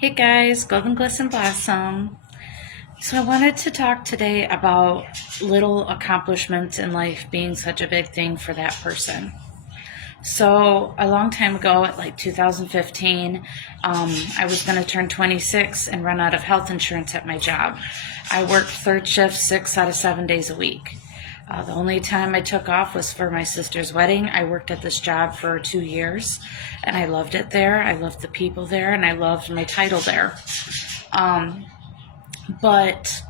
Hey guys, Golden Glisten Blossom. So I wanted to talk today about little accomplishments in life being such a big thing for that person. So a long time ago, at like 2015, I was going to turn 26 and run out of health insurance at my job. I worked third shift 6 out of 7 days a week. The only time I took off was for my sister's wedding. I worked at this job for 2 years, and I loved it there. I loved the people there, and I loved my title there. Um, but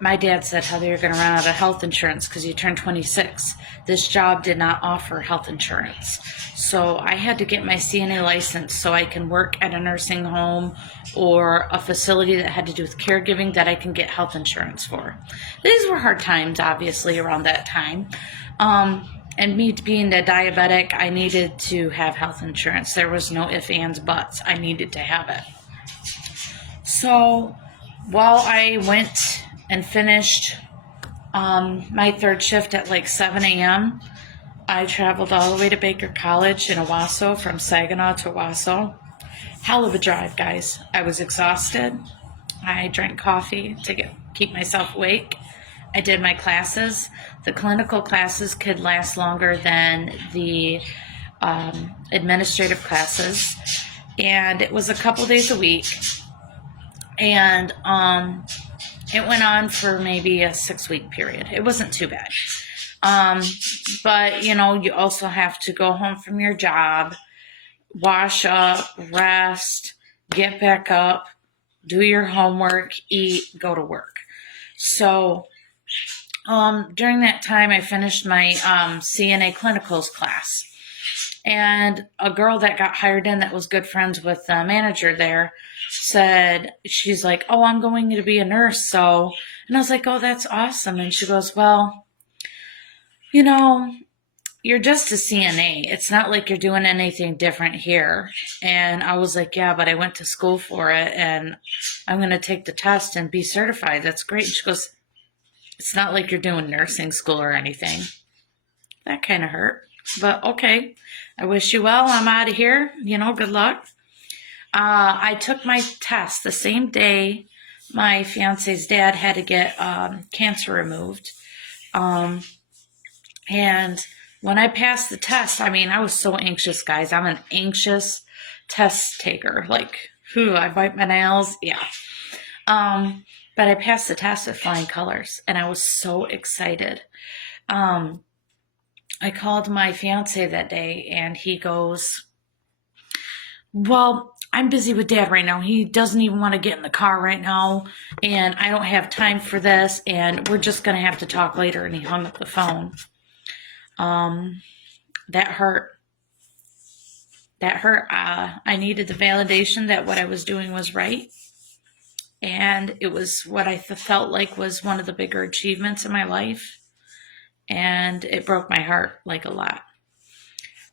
my dad said, Heather, you're going to run out of health insurance because you turned 26. This job did not offer health insurance. So I had to get my CNA license so I can work at a nursing home or a facility that had to do with caregiving that I can get health insurance for. These were hard times, obviously, around that time. And me being a diabetic, I needed to have health insurance. There was no ifs, ands, buts. I needed to have it. So while I went and finished my third shift at like 7 a.m., I traveled all the way to Baker College in Owasso, from Saginaw to Owasso. Hell of a drive, guys. I was exhausted. I drank coffee to keep myself awake. I did my classes. The clinical classes could last longer than the administrative classes. And it was a couple days a week. And it went on for maybe a 6-week period. It wasn't too bad. But, you also have to go home from your job, wash up, rest, get back up, do your homework, eat, go to work. So during that time, I finished my CNA clinicals class. And a girl that got hired in that was good friends with the manager there said, she's like, oh, I'm going to be a nurse. So, and I was like, oh, that's awesome. And she goes, well, you're just a CNA. It's not like you're doing anything different here. And I was like, yeah, but I went to school for it and I'm going to take the test and be certified. That's great. And she goes, it's not like you're doing nursing school or anything. That kind of hurt, but okay. I wish you well. I'm out of here. Good luck. I took my test the same day my fiance's dad had to get cancer removed. And when I passed the test, I was so anxious, guys. I'm an anxious test taker. Like, I bite my nails. Yeah. But I passed the test with flying colors, and I was so excited. I called my fiance that day, and he goes, well, I'm busy with dad right now. He doesn't even want to get in the car right now, and I don't have time for this, and we're just going to have to talk later. And he hung up the phone. That hurt. That hurt. I needed the validation that what I was doing was right. And it was what I felt like was one of the bigger achievements in my life. And it broke my heart like a lot.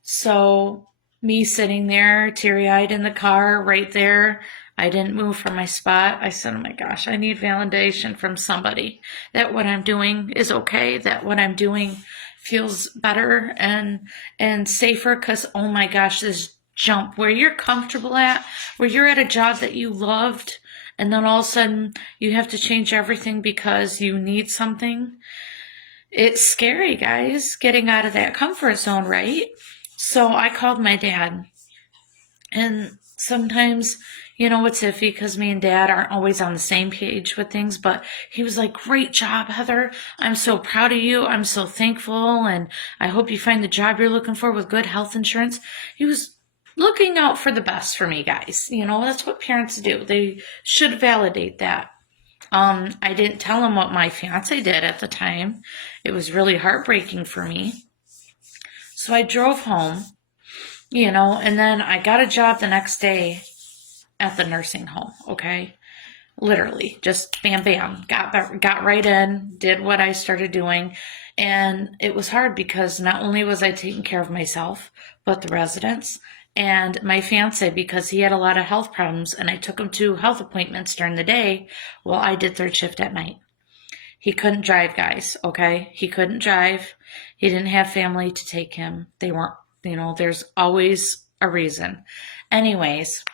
So me sitting there teary-eyed in the car right there, I didn't move from my spot. I said, oh my gosh, I need validation from somebody that what I'm doing is okay, that what I'm doing feels better and safer, because oh my gosh, this jump where you're comfortable at, where you're at a job that you loved, and then all of a sudden you have to change everything because you need something. It's scary, guys, getting out of that comfort zone, right? So I called my dad. And sometimes, it's iffy because me and dad aren't always on the same page with things, but he was like, great job, Heather. I'm so proud of you. I'm so thankful. And I hope you find the job you're looking for with good health insurance. He was looking out for the best for me, guys. That's what parents do. They should validate that. I didn't tell him what my fiance did at the time. It was really heartbreaking for me. So I drove home, and then I got a job the next day at the nursing home, okay? Literally, just bam, bam, got right in, did what I started doing. And it was hard because not only was I taking care of myself, but the residents and my fiance, because he had a lot of health problems, and I took him to health appointments during the day while I did third shift at night. He couldn't drive, guys, okay? He couldn't drive. He didn't have family to take him. They weren't, there's always a reason. Anyways,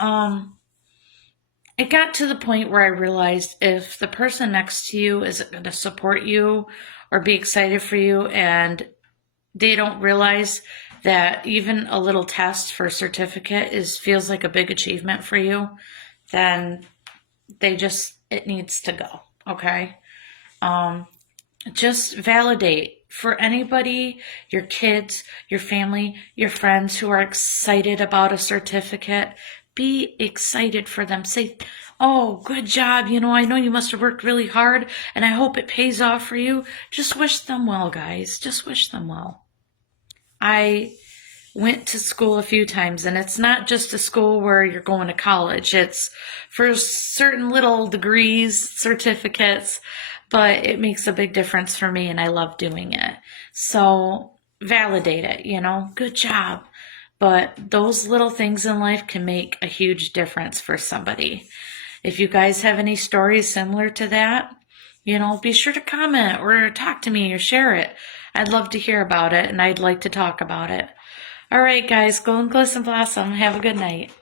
it got to the point where I realized if the person next to you isn't going to support you or be excited for you, and they don't realize that even a little test for a certificate feels like a big achievement for you, then it needs to go. Okay. Just validate for anybody, your kids, your family, your friends who are excited about a certificate. Be excited for them. Say, oh, good job. I know you must have worked really hard and I hope it pays off for you. Just wish them well, guys. Just wish them well. I went to school a few times, and it's not just a school where you're going to college. It's for certain little degrees, certificates, but it makes a big difference for me, and I love doing it. So validate it, good job. But those little things in life can make a huge difference for somebody. If you guys have any stories similar to that, be sure to comment or talk to me or share it. I'd love to hear about it, and I'd like to talk about it. All right, guys, go and glisten blossom. Have a good night.